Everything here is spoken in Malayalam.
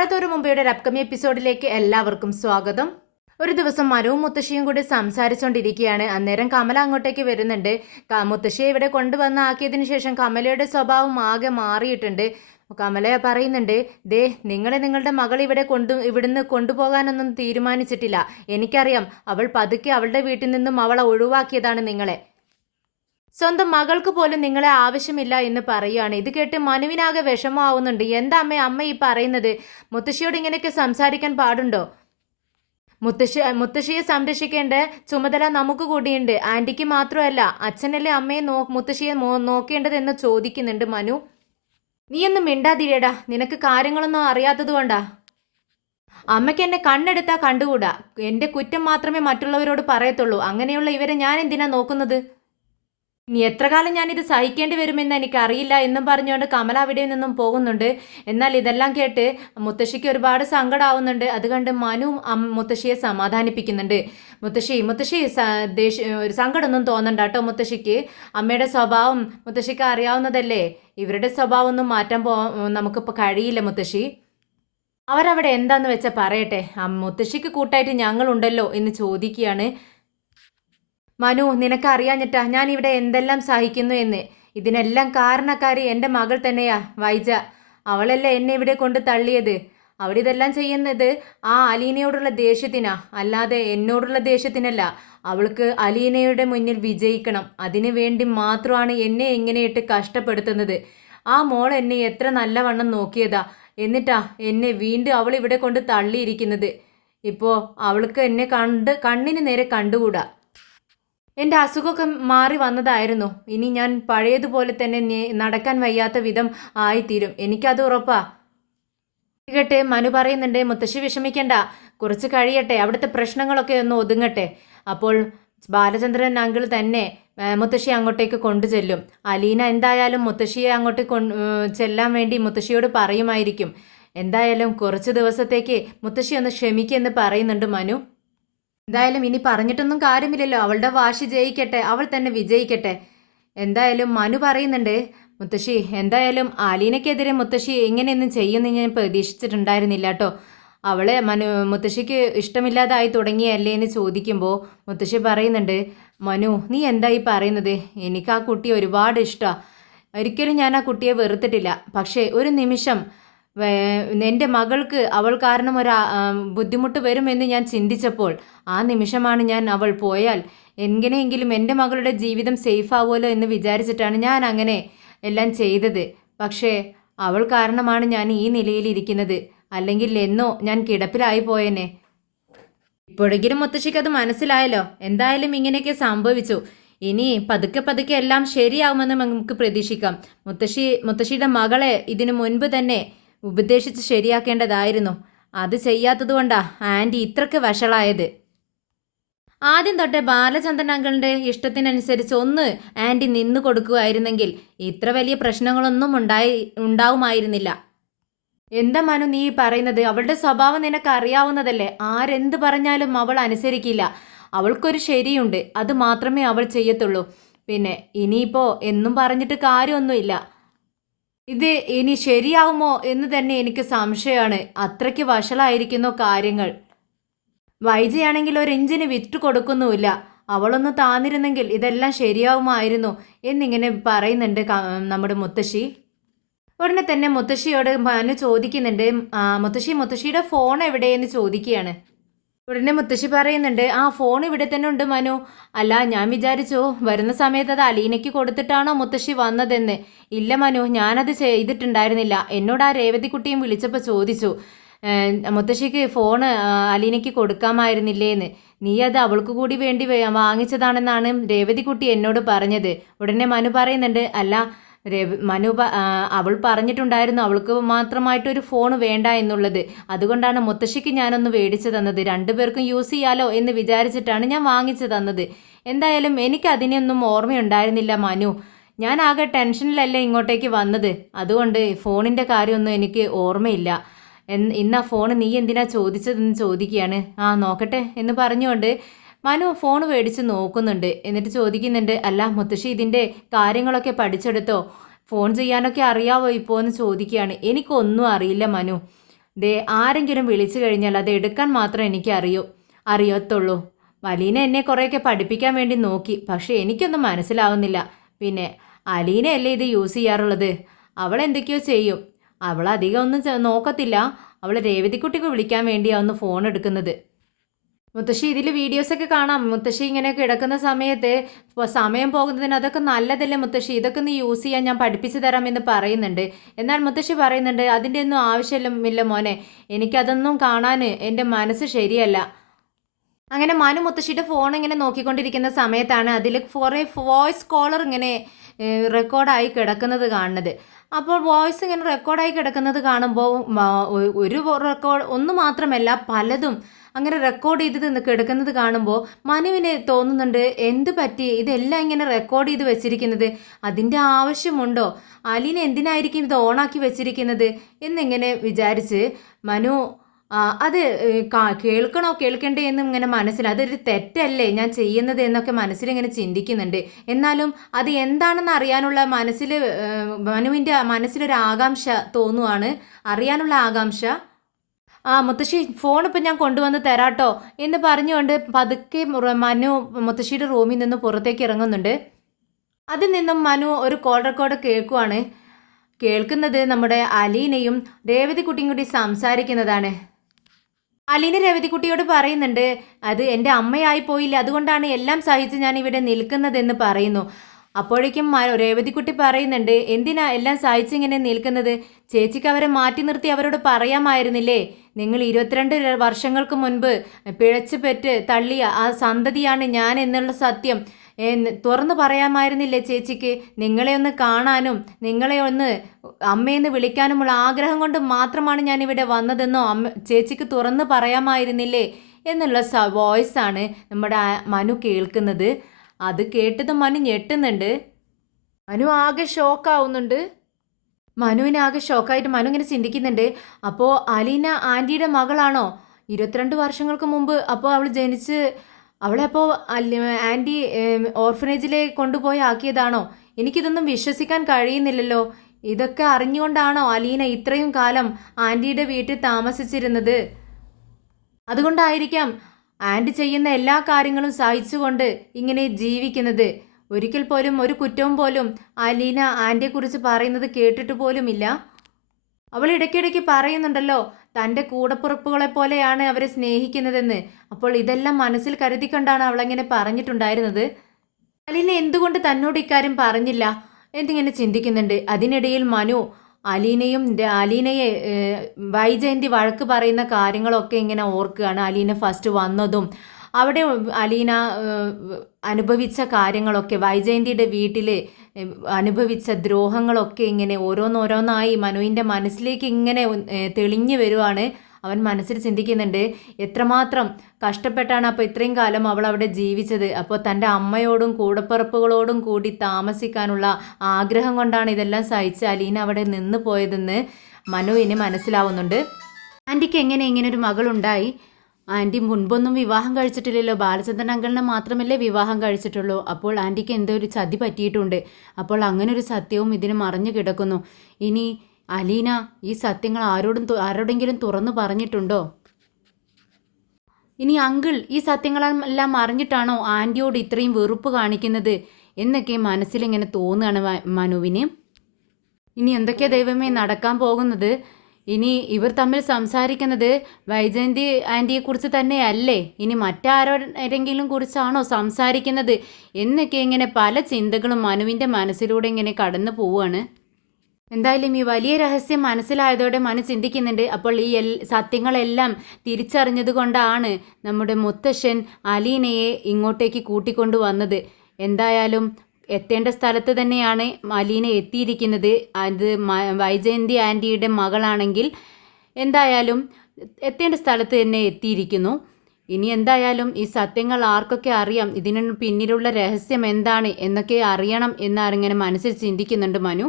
മാളത്തോരു മുമ്പയുടെ ഒരു അപ്കമിങ് എപ്പിസോഡിലേക്ക് എല്ലാവർക്കും സ്വാഗതം. ഒരു ദിവസം മനുവും മുത്തശ്ശിയും കൂടി സംസാരിച്ചുകൊണ്ടിരിക്കുകയാണ്. അന്നേരം കമല അങ്ങോട്ടേക്ക് വരുന്നുണ്ട്. മുത്തശ്ശിയെ ഇവിടെ കൊണ്ടുവന്നാക്കിയതിനു ശേഷം കമലയുടെ സ്വഭാവം ആകെ മാറിയിട്ടുണ്ട്. കമല പറയുന്നുണ്ട്, ദേ നിങ്ങളുടെ മകൾ ഇവിടുന്ന് കൊണ്ടുപോകാനൊന്നും തീരുമാനിച്ചിട്ടില്ല. എനിക്കറിയാം, അവൾ പതുക്കെ അവളുടെ വീട്ടിൽ നിന്നും അവളെ ഒഴിവാക്കിയതാണ് നിങ്ങളെ. സ്വന്തം മകൾക്ക് പോലും നിങ്ങളെ ആവശ്യമില്ല എന്ന് പറയുകയാണ്. ഇത് കേട്ട് മനുവിനാകെ വിഷമമാവുന്നുണ്ട്. എന്താ അമ്മ ഈ പറയുന്നത്? മുത്തശ്ശിയോട് ഇങ്ങനെയൊക്കെ സംസാരിക്കാൻ പാടുണ്ടോ? മുത്തശ്ശിയെ സംരക്ഷിക്കേണ്ട ചുമതല നമുക്ക് കൂടിയുണ്ട്. ആൻറ്റിക്ക് മാത്രമല്ല, അച്ഛനല്ലേ അമ്മയെ മുത്തശ്ശിയെ നോക്കേണ്ടതെന്ന് ചോദിക്കുന്നുണ്ട് മനു. നീയൊന്നും മിണ്ടാതിരിയടാ, നിനക്ക് കാര്യങ്ങളൊന്നും അറിയാത്തത് കൊണ്ടാ. അമ്മയ്ക്ക് എന്നെ കണ്ണെടുത്താൽ കണ്ടുകൂടാ. എൻ്റെ കുറ്റം മാത്രമേ മറ്റുള്ളവരോട് പറയത്തുള്ളൂ. അങ്ങനെയുള്ള ഇവരെ ഞാൻ എന്തിനാ നോക്കുന്നത്? ഇനി എത്ര കാലം ഞാനിത് സഹിക്കേണ്ടി വരുമെന്ന് എനിക്കറിയില്ല എന്നും പറഞ്ഞുകൊണ്ട് കമല അവിടെ നിന്നും പോകുന്നുണ്ട്. എന്നാൽ ഇതെല്ലാം കേട്ട് മുത്തശ്ശിക്ക് ഒരുപാട് സങ്കടമാവുന്നുണ്ട്. അത് കണ്ട് മനു മുത്തശ്ശിയെ സമാധാനിപ്പിക്കുന്നുണ്ട്. മുത്തശ്ശി ഒരു സങ്കടമൊന്നും തോന്നണ്ട കേട്ടോ. മുത്തശ്ശിക്ക് അമ്മയുടെ സ്വഭാവം മുത്തശ്ശിക്ക് അറിയാവുന്നതല്ലേ. ഇവരുടെ സ്വഭാവം ഒന്നും മാറ്റാൻ നമുക്കിപ്പോൾ കഴിയില്ല മുത്തശ്ശി. അവരവിടെ എന്താന്ന് വെച്ചാൽ പറയട്ടെ. മുത്തശ്ശിക്ക് കൂട്ടായിട്ട് ഞങ്ങളുണ്ടല്ലോ എന്ന് ചോദിക്കുകയാണ്. മനു, നിനക്കറിയാഞ്ഞിട്ടാ ഞാൻ ഇവിടെ എന്തെല്ലാം സഹിക്കുന്നു എന്ന്. ഇതിനെല്ലാം കാരണക്കാരി എൻ്റെ മകൾ തന്നെയാ, വൈജ. അവളല്ലേ എന്നെ ഇവിടെ കൊണ്ട് തള്ളിയത്. അവളിതെല്ലാം ചെയ്യുന്നത് ആ അലീനയോടുള്ള ദേഷ്യത്തിനാ, അല്ലാതെ എന്നോടുള്ള ദേഷ്യത്തിനല്ല. അവൾക്ക് അലീനയുടെ മുന്നിൽ വിജയിക്കണം. അതിനു വേണ്ടി മാത്രമാണ് എന്നെ ഇങ്ങനെയിട്ട് കഷ്ടപ്പെടുത്തുന്നത്. ആ മോൾ എന്നെ എത്ര നല്ലവണ്ണം നോക്കിയതാ. എന്നിട്ടാ എന്നെ വീണ്ടും അവൾ ഇവിടെ കൊണ്ട് തള്ളിയിരിക്കുന്നത്. ഇപ്പോൾ അവൾക്ക് എന്നെ കണ്ണിന് നേരെ കണ്ടുകൂടാ. എൻ്റെ അസുഖമൊക്കെ മാറി വന്നതായിരുന്നു. ഇനി ഞാൻ പഴയതുപോലെ തന്നെ നടക്കാൻ വയ്യാത്ത വിധം ആയിത്തീരും. എനിക്കത് ഉറപ്പാ. കേട്ടെ മനു പറയുന്നുണ്ട്, മുത്തശ്ശി വിഷമിക്കണ്ട, കുറച്ച് കഴിയട്ടെ, അവിടുത്തെ പ്രശ്നങ്ങളൊക്കെ ഒന്ന് ഒതുങ്ങട്ടെ. അപ്പോൾ ബാലചന്ദ്രൻ അങ്കിൾ തന്നെ മുത്തശ്ശി അങ്ങോട്ടേക്ക് കൊണ്ടു ചെല്ലും. അലീന എന്തായാലും മുത്തശ്ശിയെ അങ്ങോട്ട് ചെല്ലാൻ വേണ്ടി മുത്തശ്ശിയോട് പറയുമായിരിക്കും. എന്തായാലും കുറച്ച് ദിവസത്തേക്ക് മുത്തശ്ശി ഒന്ന് ക്ഷമിക്കുമെന്ന് പറയുന്നുണ്ട് മനു. എന്തായാലും ഇനി പറഞ്ഞിട്ടൊന്നും കാര്യമില്ലല്ലോ. അവളുടെ വാശി ജയിക്കട്ടെ, അവൾ തന്നെ വിജയിക്കട്ടെ. എന്തായാലും മനു പറയുന്നുണ്ട്, മുത്തശ്ശി എന്തായാലും ആലീനയ്ക്കെതിരെ മുത്തശ്ശി എങ്ങനെയൊന്നും ചെയ്യുമെന്ന് ഞാൻ പ്രതീക്ഷിച്ചിട്ടുണ്ടായിരുന്നില്ല കേട്ടോ. അവളെ മുത്തശ്ശിക്ക് ഇഷ്ടമില്ലാതായി തുടങ്ങിയല്ലേ എന്ന് ചോദിക്കുമ്പോൾ മുത്തശ്ശി പറയുന്നുണ്ട്, മനു നീ എന്തായി പറയുന്നത്? എനിക്ക് ആ കുട്ടിയെ ഒരുപാട് ഇഷ്ടമാണ്. ഒരിക്കലും ഞാൻ ആ കുട്ടിയെ വെറുത്തിട്ടില്ല. പക്ഷേ ഒരു നിമിഷം എൻ്റെ മകൾക്ക് അവൾ കാരണം ഒരു ബുദ്ധിമുട്ട് വരുമെന്ന് ഞാൻ ചിന്തിച്ചപ്പോൾ ആ നിമിഷമാണ് ഞാൻ അവൾ പോയാൽ എങ്ങനെയെങ്കിലും എൻ്റെ മകളുടെ ജീവിതം സേഫ് ആവുമല്ലോ എന്ന് വിചാരിച്ചിട്ടാണ് ഞാൻ അങ്ങനെ എല്ലാം ചെയ്തത്. പക്ഷേ അവൾ കാരണമാണ് ഞാൻ ഈ നിലയിലിരിക്കുന്നത്. അല്ലെങ്കിൽ എന്നോ ഞാൻ കിടപ്പിലായി പോയേനെ. ഇപ്പോഴെങ്കിലും മുത്തശ്ശിക്ക് അത് മനസ്സിലായല്ലോ. എന്തായാലും ഇങ്ങനെയൊക്കെ സംഭവിച്ചു. ഇനി പതുക്കെ എല്ലാം ശരിയാവുമെന്ന് നമുക്ക് പ്രതീക്ഷിക്കാം. മുത്തശ്ശിയുടെ മകളെ ഇതിനു മുൻപ് തന്നെ ഉപദേശിച്ച് ശരിയാക്കേണ്ടതായിരുന്നു. അത് ചെയ്യാത്തത് കൊണ്ടാ ആൻറ്റി ഇത്രയ്ക്ക് വഷളായത്. ആദ്യം തൊട്ടേ ബാലചന്ദ്രൻ അങ്കിളിൻ്റെ ഇഷ്ടത്തിനനുസരിച്ച് ഒന്ന് ആൻറ്റി നിന്നു കൊടുക്കുകയായിരുന്നെങ്കിൽ ഇത്ര വലിയ പ്രശ്നങ്ങളൊന്നും ഉണ്ടാവുമായിരുന്നില്ല. എന്താ മനു നീ പറയുന്നത്? അവളുടെ സ്വഭാവം നിനക്ക് അറിയാവുന്നതല്ലേ. ആരെന്ത് പറഞ്ഞാലും അവൾ അനുസരിക്കില്ല. അവൾക്കൊരു ശരിയുണ്ട്, അത് മാത്രമേ അവൾ ചെയ്യത്തുള്ളൂ. പിന്നെ ഇനിയിപ്പോൾ എന്നും പറഞ്ഞിട്ട് കാര്യമൊന്നുമില്ല. ഇത് ഇനി ശരിയാവുമോ എന്ന് തന്നെ എനിക്ക് സംശയമാണ്. അത്രയ്ക്ക് വഷളായിരിക്കുന്നു കാര്യങ്ങൾ. വൈജയാണെങ്കിൽ ഒരു ഇഞ്ചിന് വിറ്റ് കൊടുക്കുന്നുമില്ല. അവളൊന്ന് താന്നിരുന്നെങ്കിൽ ഇതെല്ലാം ശരിയാവുമായിരുന്നു എന്നിങ്ങനെ പറയുന്നുണ്ട് നമ്മുടെ മുത്തശ്ശി. ഉടനെ തന്നെ മുത്തശ്ശിയോട് മനു ചോദിക്കുന്നുണ്ട്, മുത്തശ്ശിയുടെ ഫോൺ എവിടെയെന്ന് ചോദിക്കുകയാണ്. ഉടനെ മുത്തശ്ശി പറയുന്നുണ്ട്, ആ ഫോൺ ഇവിടെ തന്നെ ഉണ്ട് മനു. അല്ല, ഞാൻ വിചാരിച്ചു വരുന്ന സമയത്ത് അത് അലീനയ്ക്ക് കൊടുത്തിട്ടാണോ മുത്തശ്ശി വന്നതെന്ന്. ഇല്ല മനു, ഞാനത് ചെയ്തിട്ടുണ്ടായിരുന്നില്ല. എന്നോട് ആ രേവതിക്കുട്ടിയും വിളിച്ചപ്പോൾ ചോദിച്ചു, മുത്തശ്ശിക്ക് ഫോൺ അലീനയ്ക്ക് കൊടുക്കാമായിരുന്നില്ലേന്ന്. നീ അത് അവൾക്ക് കൂടി വേണ്ടി വാങ്ങിച്ചതാണെന്നാണ് രേവതിക്കുട്ടി എന്നോട് പറഞ്ഞത്. ഉടനെ മനു പറയുന്നുണ്ട്, അല്ല അവൾ പറഞ്ഞിട്ടുണ്ടായിരുന്നു അവൾക്ക് മാത്രമായിട്ടൊരു ഫോൺ വേണ്ട എന്നുള്ളത്. അതുകൊണ്ടാണ് മുത്തശ്ശിക്ക് ഞാനൊന്ന് മേടിച്ചു തന്നത്. രണ്ടുപേർക്കും യൂസ് ചെയ്യാലോ എന്ന് വിചാരിച്ചിട്ടാണ് ഞാൻ വാങ്ങിച്ചു തന്നത്. എന്തായാലും എനിക്ക് അതിനൊന്നും ഓർമ്മയുണ്ടായിരുന്നില്ല മനു. ഞാൻ ആകെ ടെൻഷനിലല്ലേ ഇങ്ങോട്ടേക്ക് വന്നത്. അതുകൊണ്ട് ഫോണിൻ്റെ കാര്യമൊന്നും എനിക്ക് ഓർമ്മയില്ല. ഇന്നാ ഫോൺ നീ എന്തിനാ ചോദിച്ചതെന്ന് ചോദിക്കുകയാണ്. ആ നോക്കട്ടെ എന്ന് പറഞ്ഞുകൊണ്ട് മനു ഫോൺ മേടിച്ച് നോക്കുന്നുണ്ട്. എന്നിട്ട് ചോദിക്കുന്നുണ്ട്, അല്ല മുത്തശ്ശി ഇതിൻ്റെ കാര്യങ്ങളൊക്കെ പഠിച്ചെടുത്തോ? ഫോൺ ചെയ്യാനൊക്കെ അറിയാവോ ഇപ്പോൾ എന്ന് ചോദിക്കുകയാണ്. എനിക്കൊന്നും അറിയില്ല മനു. ദേ ആരെങ്കിലും വിളിച്ചു കഴിഞ്ഞാൽ അത് എടുക്കാൻ മാത്രം എനിക്ക് അറിയത്തുള്ളൂ. അലീന എന്നെ കുറേയൊക്കെ പഠിപ്പിക്കാൻ വേണ്ടി നോക്കി, പക്ഷേ എനിക്കൊന്നും മനസ്സിലാവുന്നില്ല. പിന്നെ അലീനയല്ലേ ഇത് യൂസ് ചെയ്യാറുള്ളത്, അവൾ എന്തൊക്കെയോ ചെയ്യും. അവൾ അധികം ഒന്നും നോക്കത്തില്ല. അവൾ രേവതിക്കുട്ടിക്ക് വിളിക്കാൻ വേണ്ടിയാണ് ഒന്ന് ഫോൺ എടുക്കുന്നത്. മുത്തശ്ശി ഇതിൽ വീഡിയോസൊക്കെ കാണാം. മുത്തശ്ശി ഇങ്ങനെ കിടക്കുന്ന സമയത്ത് സമയം പോകുന്നതിന് അതൊക്കെ നല്ലതല്ലേ മുത്തശ്ശി, ഇതൊക്കെ ഒന്ന് യൂസ് ചെയ്യാൻ ഞാൻ പഠിപ്പിച്ചു തരാമെന്ന് പറയുന്നുണ്ട്. എന്നാൽ മുത്തശ്ശി പറയുന്നുണ്ട് അതിൻ്റെ ഒന്നും ആവശ്യമില്ല മോനെ, എനിക്കതൊന്നും കാണാൻ എൻ്റെ മനസ്സ് ശരിയല്ല. അങ്ങനെ മനു മുത്തശ്ശിയുടെ ഫോൺ ഇങ്ങനെ നോക്കിക്കൊണ്ടിരിക്കുന്ന സമയത്താണ് അതിൽ കുറേ വോയിസ് കോളർ ഇങ്ങനെ റെക്കോർഡായി കിടക്കുന്നത് കാണുന്നത്. അപ്പോൾ വോയിസ് ഇങ്ങനെ റെക്കോർഡായി കിടക്കുന്നത് കാണുമ്പോൾ ഒരു റെക്കോർഡ് ഒന്ന് മാത്രമല്ല പലതും അങ്ങനെ റെക്കോർഡ് ചെയ്ത് കിടക്കുന്നത് കാണുമ്പോൾ മനുവിന് തോന്നുന്നുണ്ട്, എന്ത് പറ്റി ഇതെല്ലാം ഇങ്ങനെ റെക്കോർഡ് ചെയ്ത് വെച്ചിരിക്കുന്നത്, അതിൻ്റെ ആവശ്യമുണ്ടോ, അലീന എന്തിനായിരിക്കും ഇത് ഓണാക്കി വെച്ചിരിക്കുന്നത് എന്നിങ്ങനെ വിചാരിച്ച് മനു അത് കേൾക്കണോ കേൾക്കണ്ടേ എന്നും ഇങ്ങനെ അതൊരു തെറ്റല്ലേ ഞാൻ ചെയ്യുന്നത് എന്നൊക്കെ മനസ്സിലിങ്ങനെ ചിന്തിക്കുന്നുണ്ട്. എന്നാലും അത് എന്താണെന്ന് അറിയാനുള്ള മനുവിൻ്റെ മനസ്സിലൊരു ആകാംക്ഷ തോന്നുവാണ്, അറിയാനുള്ള ആകാംക്ഷ. മുത്തശ്ശി ഫോൺ ഇപ്പം ഞാൻ കൊണ്ടുവന്ന് തരാട്ടോ എന്ന് പറഞ്ഞുകൊണ്ട് പതുക്കെ മനു മുത്തശ്ശിയുടെ റൂമിൽ നിന്ന് പുറത്തേക്ക് ഇറങ്ങുന്നുണ്ട്. അതിൽ നിന്നും മനു ഒരു കോൾ റെക്കോർഡ് കേൾക്കുവാണ്. കേൾക്കുന്നത് നമ്മുടെ അലീനയും രേവതിക്കുട്ടിയും കൂടി സംസാരിക്കുന്നതാണ്. അലീന രേവതിക്കുട്ടിയോട് പറയുന്നുണ്ട്, അത് എൻ്റെ അമ്മയായി പോയില്ല, അതുകൊണ്ടാണ് എല്ലാം സഹിച്ച് ഞാൻ ഇവിടെ നിൽക്കുന്നതെന്ന് പറയുന്നു. അപ്പോഴേക്കും രേവതിക്കുട്ടി പറയുന്നുണ്ട്, എന്തിനാ എല്ലാം സഹിച്ചിങ്ങനെ നിൽക്കുന്നത്, ചേച്ചിക്ക് അവരെ മാറ്റി നിർത്തി അവരോട് പറയാമായിരുന്നില്ലേ, നിങ്ങൾ 22 വർഷങ്ങൾക്ക് മുൻപ് പിഴച്ചു പെറ്റ് തള്ളിയ ആ സന്തതിയാണ് ഞാൻ എന്നുള്ള സത്യം തുറന്നു പറയാമായിരുന്നില്ലേ ചേച്ചിക്ക്, നിങ്ങളെ ഒന്ന് കാണാനും നിങ്ങളെ ഒന്ന് അമ്മയെന്ന് വിളിക്കാനുമുള്ള ആഗ്രഹം കൊണ്ട് മാത്രമാണ് ഞാനിവിടെ വന്നതെന്നോ ചേച്ചിക്ക് തുറന്നു പറയാമായിരുന്നില്ലേ എന്നുള്ള വോയിസാണ് നമ്മുടെ മനു കേൾക്കുന്നത്. അത് കേട്ടത് മനു ഞെട്ടുന്നുണ്ട്. മനു ആകെ ഷോക്കാവുന്നുണ്ട്. മനുവിനാകെ ഷോക്കായിട്ട് മനു ഇങ്ങനെ ചിന്തിക്കുന്നുണ്ട്, അപ്പോൾ അലീന ആൻറ്റിയുടെ മകളാണോ 22 വർഷങ്ങൾക്ക് മുമ്പ്? അപ്പോൾ അവൾ ജനിച്ച് അവളെ അപ്പോൾ ആൻറ്റി ഓർഫനേജിലേക്ക് കൊണ്ടുപോയി ആക്കിയതാണോ? എനിക്കിതൊന്നും വിശ്വസിക്കാൻ കഴിയുന്നില്ലല്ലോ. ഇതൊക്കെ അറിഞ്ഞുകൊണ്ടാണോ അലീന ഇത്രയും കാലം ആൻറ്റിയുടെ വീട്ടിൽ താമസിച്ചിരുന്നത്? അതുകൊണ്ടായിരിക്കാം ആൻറ്റി ചെയ്യുന്ന എല്ലാ കാര്യങ്ങളും സഹിച്ചുകൊണ്ട് ഇങ്ങനെ ജീവിക്കുന്നത്. ഒരിക്കൽ പോലും ഒരു കുറ്റവും പോലും അലീന ആൻറ്റിയെക്കുറിച്ച് പറയുന്നത് കേട്ടിട്ട് പോലുമില്ല. അവൾ ഇടയ്ക്കിടയ്ക്ക് പറയുന്നുണ്ടല്ലോ തൻ്റെ കൂടപ്പുറപ്പുകളെ പോലെയാണ് അവരെ സ്നേഹിക്കുന്നതെന്ന്. അപ്പോൾ ഇതെല്ലാം മനസ്സിൽ കരുതിക്കൊണ്ടാണ് അവളങ്ങനെ പറഞ്ഞിട്ടുണ്ടായിരുന്നത്. അലീന എന്തുകൊണ്ട് തന്നോട് ഇക്കാര്യം പറഞ്ഞില്ല എന്നിങ്ങനെ ചിന്തിക്കുന്നുണ്ട്. അതിനിടയിൽ മനു അലീനയെ വൈജയന്തി വഴക്ക് പറയുന്ന കാര്യങ്ങളൊക്കെ ഇങ്ങനെ ഓർക്കുകയാണ്. അലീന ഫസ്റ്റ് വന്നതും അവിടെ അലീന അനുഭവിച്ച കാര്യങ്ങളൊക്കെ, വൈജയന്തിയുടെ വീട്ടിൽ അനുഭവിച്ച ദ്രോഹങ്ങളൊക്കെ ഇങ്ങനെ ഓരോന്നോരോന്നായി മനുവിൻ്റെ മനസ്സിലേക്ക് ഇങ്ങനെ തെളിഞ്ഞു വരുവാണ്. അവൻ മനസ്സിൽ ചിന്തിക്കുന്നുണ്ട്, എത്രമാത്രം കഷ്ടപ്പെട്ടാണ് അപ്പോൾ ഇത്രയും കാലം അവൾ അവിടെ ജീവിച്ചത്. അപ്പോൾ തൻ്റെ അമ്മയോടും കൂടപ്പിറപ്പുകളോടും കൂടി താമസിക്കാനുള്ള ആഗ്രഹം കൊണ്ടാണ് ഇതെല്ലാം സഹിച്ച് അലീന അവിടെ നിന്ന് പോയതെന്ന് മനുവിന് മനസ്സിലാവുന്നുണ്ട്. ആൻറ്റിക്ക് എങ്ങനെ ഇങ്ങനൊരു മകളുണ്ടായി? ആൻറ്റി മുൻപൊന്നും വിവാഹം കഴിച്ചിട്ടില്ലല്ലോ, ബാലചന്ദ്രൻ അങ്കിളിനെ മാത്രമല്ലേ വിവാഹം കഴിച്ചിട്ടുള്ളൂ. അപ്പോൾ ആൻറ്റിക്ക് എന്തോ ഒരു ചതി പറ്റിയിട്ടുണ്ട്. അപ്പോൾ അങ്ങനൊരു സത്യവും ഇതിന് മറഞ്ഞു കിടക്കുന്നു. ഇനി അലീന ഈ സത്യങ്ങൾ ആരോടെങ്കിലും തുറന്നു പറഞ്ഞിട്ടുണ്ടോ? ഇനി അങ്കിൾ ഈ സത്യങ്ങളെല്ലാം അറിഞ്ഞിട്ടാണോ ആൻറ്റിയോട് ഇത്രയും വെറുപ്പ് കാണിക്കുന്നത് എന്നൊക്കെ മനസ്സിലിങ്ങനെ തോന്നുകയാണ് മനുവിന്. ഇനി എന്തൊക്കെയാ ദൈവമേ നടക്കാൻ പോകുന്നത്? ഇനി ഇവർ തമ്മിൽ സംസാരിക്കുന്നത് വൈജയന്തി ആൻറ്റിയെക്കുറിച്ച് തന്നെയല്ലേ? ഇനി മറ്റാരെങ്കിലും കുറിച്ചാണോ സംസാരിക്കുന്നത് എന്നൊക്കെ ഇങ്ങനെ പല ചിന്തകളും മനുവിൻ്റെ മനസ്സിലൂടെ ഇങ്ങനെ കടന്നു പോവുകയാണ്. എന്തായാലും ഈ വലിയ രഹസ്യം മനസ്സിലായതോടെ മനു ചിന്തിക്കുന്നുണ്ട്, അപ്പോൾ ഈ സത്യങ്ങളെല്ലാം തിരിച്ചറിഞ്ഞത് കൊണ്ടാണ് നമ്മുടെ മുത്തശ്ശൻ അലീനയെ ഇങ്ങോട്ടേക്ക് കൂട്ടിക്കൊണ്ടു വന്നത്. എന്തായാലും എത്തേണ്ട സ്ഥലത്ത് തന്നെയാണ് അലീന എത്തിയിരിക്കുന്നത്. അത് വൈജയന്തി ആൻറ്റിയുടെ മകളാണെങ്കിൽ എന്തായാലും എത്തേണ്ട സ്ഥലത്ത് തന്നെ എത്തിയിരിക്കുന്നു. ഇനി എന്തായാലും ഈ സത്യങ്ങൾ ആർക്കൊക്കെ അറിയാം, ഇതിന് പിന്നിലുള്ള രഹസ്യം എന്താണ് എന്നൊക്കെ അറിയണം എന്നറിങ്ങനെ മനസ്സിൽ ചിന്തിക്കുന്നുണ്ട് മനു.